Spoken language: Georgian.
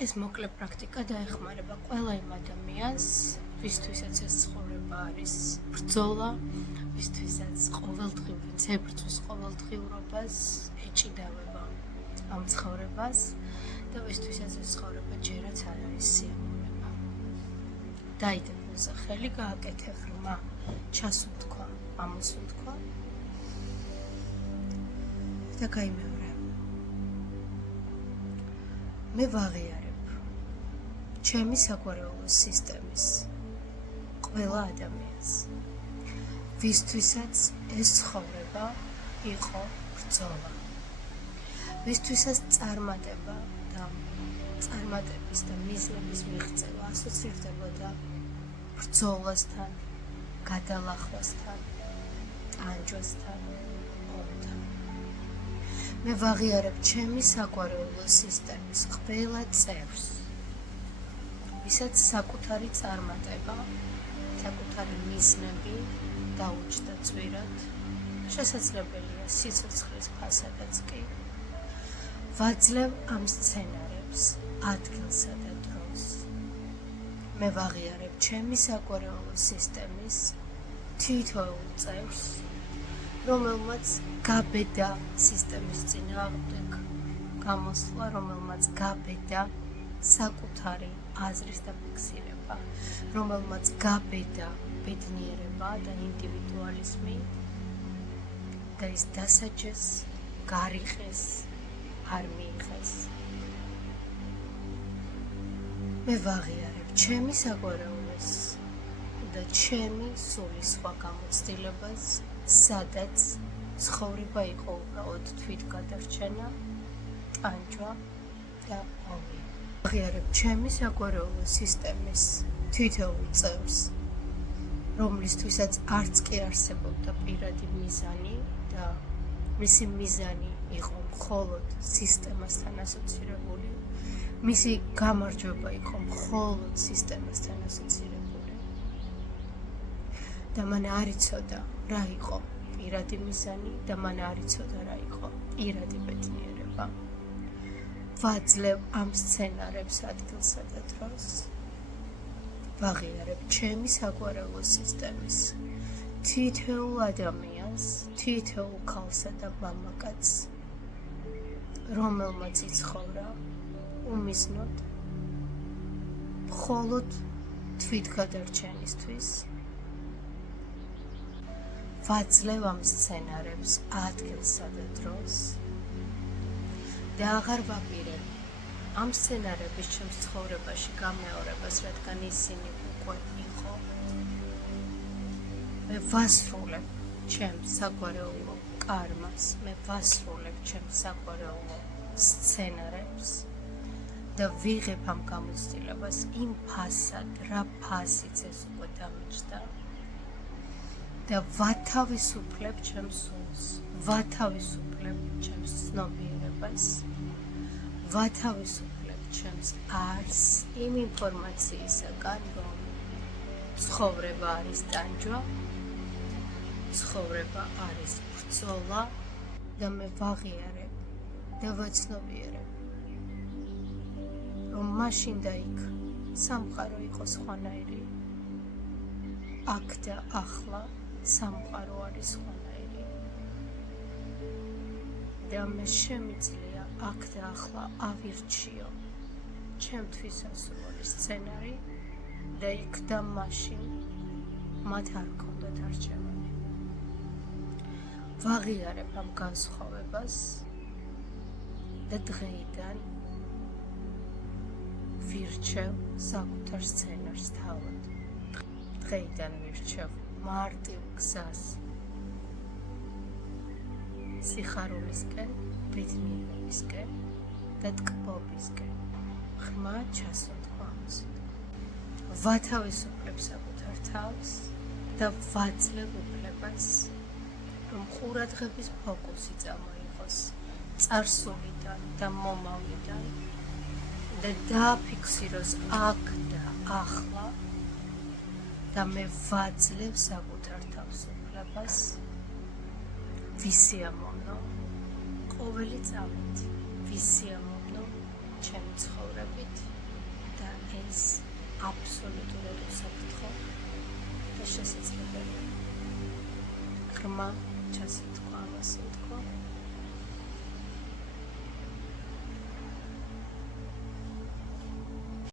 ეს მოკლე პრაქტიკა დაეხმარება ყველა იმ ადამიანს, ვისთვისაც ეს ცხოვრება არის ბრძოლა, ვისთვისაც ყოველდღიურ ცებრწვის ყოველდღიურობას ეჭიდავება ამ ცხოვრებას და ვისთვისაც ეს ცხოვრება ჯერაც არ არის სიამოვნება. დაიდე გულზე ხელი, გააკეთე ღრმა ჩასუნთქვა, ამოსუნთქვა და გაიმეორე. მე ვაღიარებ ჩემი საგვარეულოს სისტემის ყველა ადამიანს, ვისთვისაც ეს ცხოვრება იყო ბრძოლა, ვისთვისაც წარმატება და წარმატების და მიზნების მიღწევა ასოცირდებოდა ბრძოლასთან, გადალახვასთან, ტანჯვასთან, ომთან. მე ვაღიარებ ჩემი საგვარეულოს სისტემის ყველა წევრს, ვისაც საკუთარი წარმატება, საკუთარი მიზნები დაუჯდა წვირად, შესაძლებელია სიცოცხლის ფასადაც კი. ვაძლევ ამ სცენარებს ადგილსა და დროს. მე ვაღიარებ ჩემი საგვარეულოს სისტემის თითოეულ წევრს, რომელმაც გაბედა სისტემის წინააღმდეგ გამოსვლა, რომელმაც გაბედა საკუთარი აზრის დაფიქსირება, რომელმაც გაბედა ბედნიერება და ინდივიდუალიზმი და ის დასაჯეს, გარიყეს, არ მიიღეს. მე ვაღიარებ ჩემი საგვარეულოს და ჩემი სულის სხვა გამოცდილებას, სადაც ცხოვრება იყო უბრალოდ თვითგადარჩენა, ტანჯვა და ომი. ვაღიარებ ჩემი საგვარეულოს სისტემის თითოეულ წევრს, რომლისთვისაც არც კი არსებობდა პირადი მიზანი და მისი მიზანი იყო მხოლოდ სისტემასთან ასოცირებული, მისი გამარჯვება იყო მხოლოდ სისტემასთან ასოცირებული და მან არ იცოდა რა იყო პირადი მიზანი და მან არ იცოდა რა იყო პირადი ბედნიერება. ვაძლევ ამ სცენარებს ადგილსა და დროს. ვაღიარებ ჩემი საგვარეულოს სისტემის თითოეულ ადამიანს, თითოეულ ქალსა და მამაკაცს, რომელმაც იცხოვრა უმიზნოდ მხოლოდ თვითგადარჩენისთვის. ვაძლევ ამ სცენარებს ადგილსა და დროს და აღარ ვაპირებ ამ სცენარების ჩემს ცხოვრებაში გამეორებას, რადგან ისინი უკვე იყო. მე ვასრულებ ჩემს საგვარეულო კარმას, მე ვასრულებ ჩემს საგვარეულო სცენარებს და ვიღებ ამ გამოცდილებას იმ ფასად, რა ფასიც ეს უკვე დამიჯდა და ვათავისუფლებ ჩემს სულს, ვათავისუფლებ ჩემს ცნობიერებას, ვათავისუფლებ ჩემს არსს იმ ინფორმაციისაგან, რომ ცხოვრება არის ტანჯვა, ცხოვრება არის ბრძოლა და მე ვაღიარებ და ვაცნობიერებ, რომ მაშინ და იქ სამყარო იყო სხვანაირი, აქ და ახლა სამყარო არის სხვანაირი და მე შემიძლია აქ და ახლა ავირჩიო ჩემთვის ასურველი სცენარი და იქ და მაშინ მათ არ ჰქონდათ არჩევანი. ვაღიარებ ამ განსხვავებას და დღეიდან ვირჩევ საკუთარ სცენარს თავად. დღეიდან ვირჩევ მარტივ გზას სიხარულისკენ, ბედნიერებისკენ და ტკბობისკენ, ღრმა ჩასუნთქვამს. ვათავისუფლებ საკუთარ თავს და ვაძლევ უფლებას, რომ ყურადღების ფოკუსი წამოიღოს წარსულიდან და მომავლიდან და დააფიქსიროს აქ და ახლა და მე ვაძლევ საკუთარ თავს უფლებას ვისიამოვნო ყოველი წამით, ვისიამოვნო ჩემი ცხოვრებით ეს აბსოლუტურად უსაფრთხო და შესაძლებელია. ღრმა ჩასათქვა ამას უთქვა.